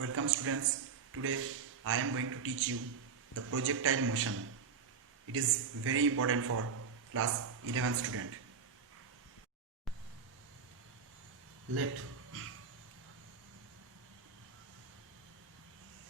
Welcome students. Today I am going to teach you the projectile motion. It is very important for class 11 student. Let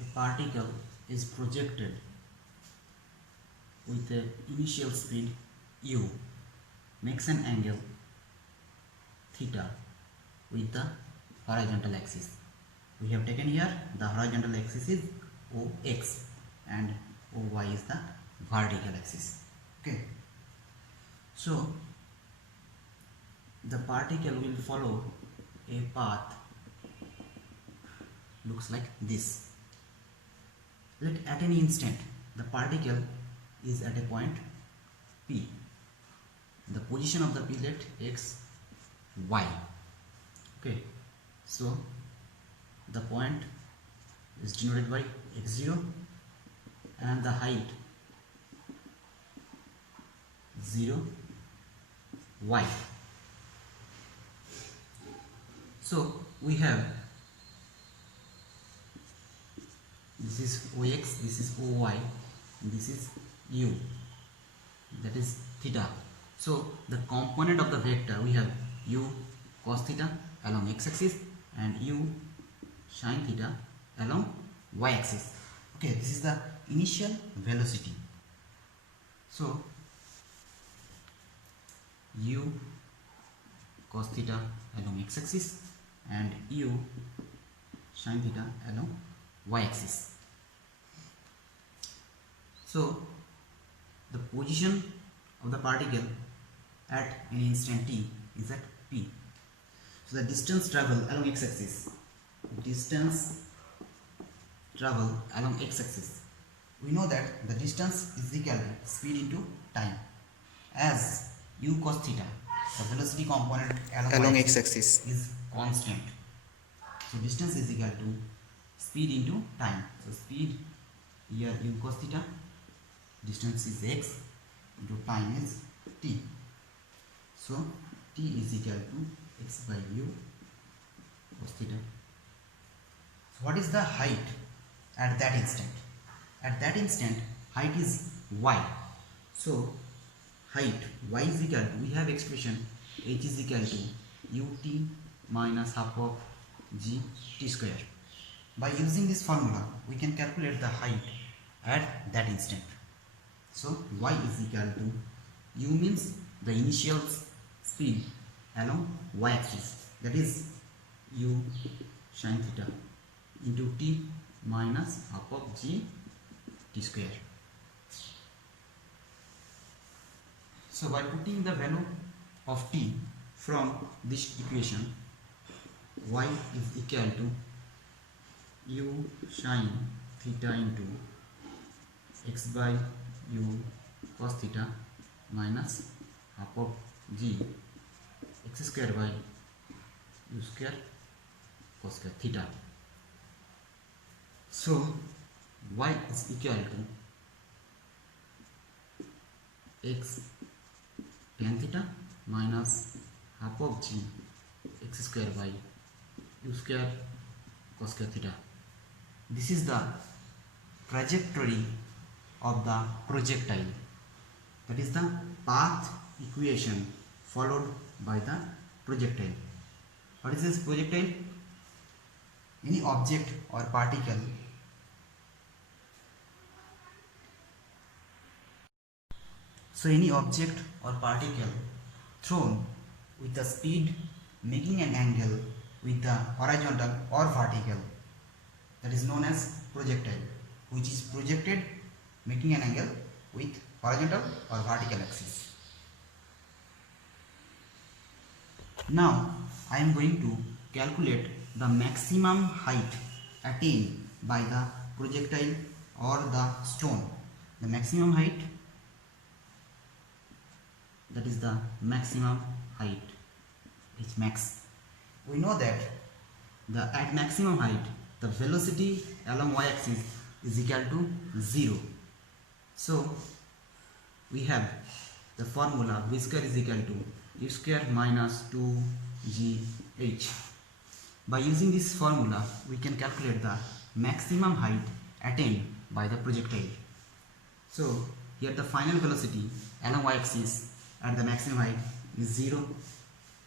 a particle is projected with the initial speed u makes an angle theta with the horizontal axis. We have taken here the horizontal axis is OX and OY is the vertical axis. Okay. So the particle will follow a path looks like this. Let at any instant the particle is at a point P. The position of the P let X, Y. Okay, so the point is denoted by x0 and the height 0, y. So we have this is OX, this is OY, and this is U, that is theta. So the component of the vector we have U cos theta along x-axis and U sin theta along y-axis. Okay, this is the initial velocity. So U cos theta along x-axis and U sin theta along y-axis. So the position of the particle at an instant t is at P. So the distance travel along x-axis, we know that the distance is equal to speed into time. As u cos theta, the velocity component along x-axis is constant. So distance is equal to speed into time. So speed here u cos theta, distance is x, into time is t. So t is equal to x by u cos theta. So what is the height at that instant? At that instant height is y. So height y is equal to, we have expression h is equal to ut minus half of g t square. By using this formula we can calculate the height at that instant. So y is equal to, u means the initial speed along y-axis, that is u sin theta into t minus half of g t square. So by putting the value of t from this equation, y is equal to u sin theta into x by u cos theta minus half of g x square by u square cos square theta. So y is equal to x tan theta minus half of g x square by u square cos square theta. This is the trajectory of the projectile, that is the path equation followed by the projectile. What is this projectile? Any object or particle any object or particle thrown with the speed making an angle with the horizontal or vertical, that is known as projectile, which is projected making an angle with horizontal or vertical axis. Now I am going to calculate the maximum height attained by the projectile or the stone. The maximum height, that is the maximum height, is max. We know that at maximum height the velocity along y-axis is equal to 0. So we have the formula v square is equal to u square minus 2gh. By using this formula, we can calculate the maximum height attained by the projectile. So here the final velocity along y-axis at the maximum height is 0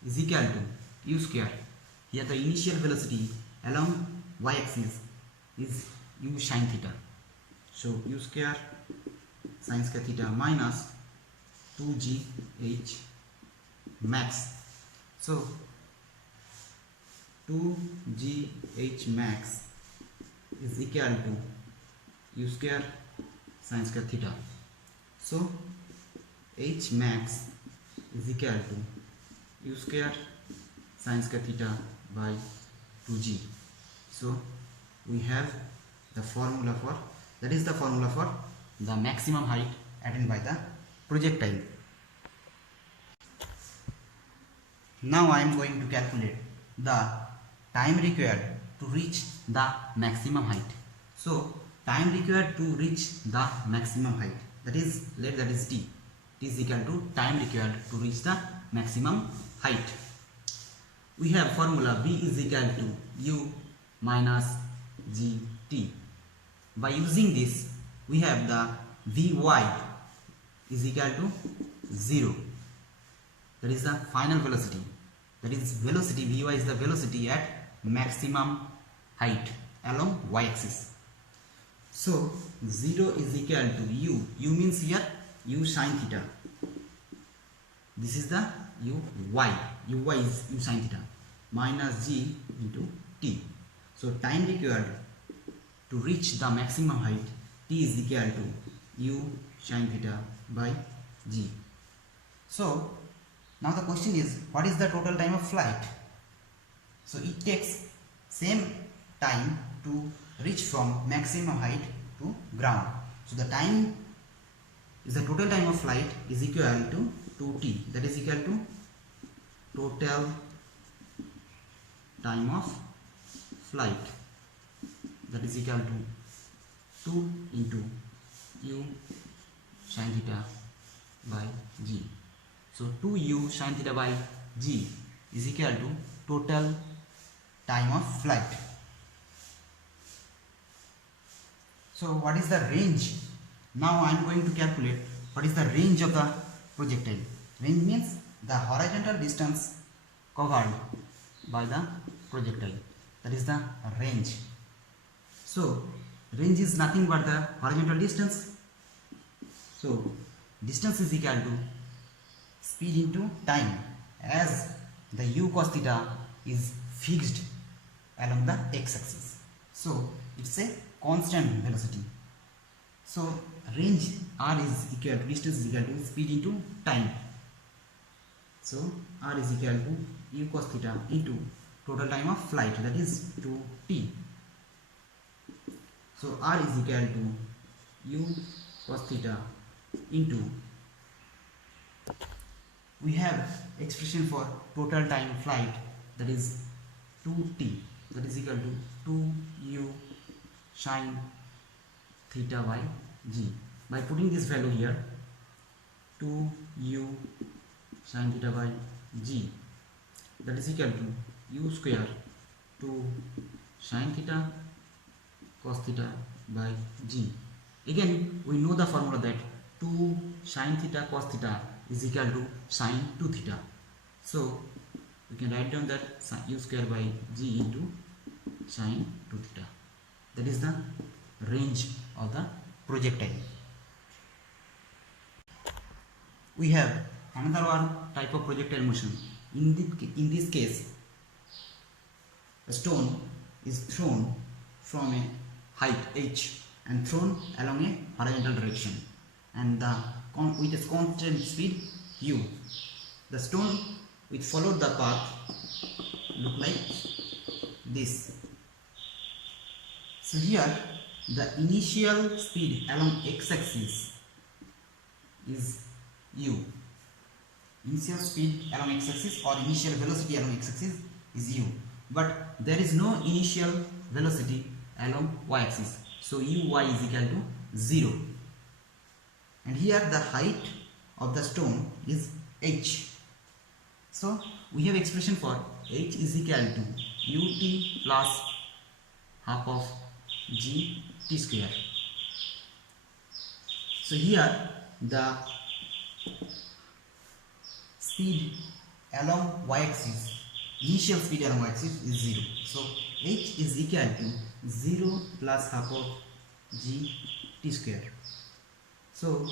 is equal to u square. Here the initial velocity along y-axis is u sin theta. So u square sin square theta minus 2gh max. So 2gh max is equal to u square sin square theta. So h max is equal to u square sin square theta by 2g. So we have the formula for, that is the formula for the maximum height attained by the projectile. Now I am going to calculate the time required to reach the maximum height. So time required to reach the maximum height, that is, that is t. T is equal to time required to reach the maximum height. We have formula v is equal to u minus gt. By using this, we have the vy is equal to 0. That is the final velocity. That is velocity, vy is the velocity at maximum height along y-axis. So 0 is equal to u. U means here u sin theta. This is the uy. Uy is u sin theta minus g into t. So time required to reach the maximum height, t is equal to u sin theta by g. So now the question is, what is the total time of flight? So it takes same time to reach from maximum height to ground. So the time is the total time of flight is equal to 2t. That is equal to total time of flight. That is equal to 2 into u sin theta by g. So 2u sin theta by g is equal to total time of flight. So what is the range? Now I am going to calculate what is the range of the projectile. Range means the horizontal distance covered by the projectile. That is the range. So range is nothing but the horizontal distance. So distance is equal to speed into time, as the u cos theta is fixed along the x-axis. So it's a constant velocity. So range r is equal to, distance is equal to speed into time. So r is equal to u cos theta into total time of flight, that is 2t. So r is equal to u cos theta into, we have expression for total time flight, that is 2t, that is equal to 2u sin theta by g. By putting this value here, 2u sin theta by g, that is equal to u square 2 sin theta cos theta by g. Again we know the formula that 2 sin theta cos theta is equal to sin 2 theta. So we can write down that u square by g into sin 2 theta. That is the range of the projectile. We have another one type of projectile motion. In this case, a stone is thrown from a height h and thrown along a horizontal direction, and with a constant speed u. The stone which followed the path look like this. So here the initial speed along x-axis is u. Initial speed along x-axis or initial velocity along x-axis is u, but there is no initial velocity along y-axis. So uy is equal to 0. And here the height of the stone is h. So we have expression for h is equal to ut plus half of g t square. So here the speed along y-axis, initial speed along y-axis is 0. So h is equal to 0 plus half of g t square. So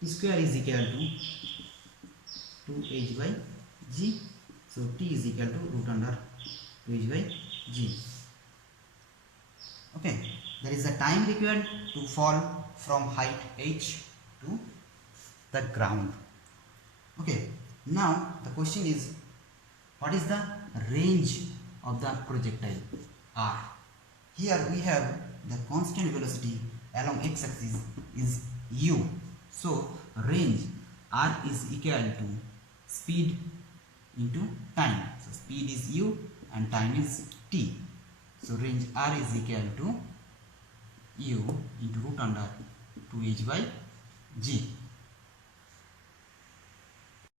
t square is equal to 2h by g. So t is equal to root under 2h by g. Okay, there is a time required to fall from height h to the ground. Okay, now the question is, what is the range of the projectile r? Here we have the constant velocity along x-axis is u. So range r is equal to speed into time. So speed is u and time is t. So range r is equal to u into root under 2h by g.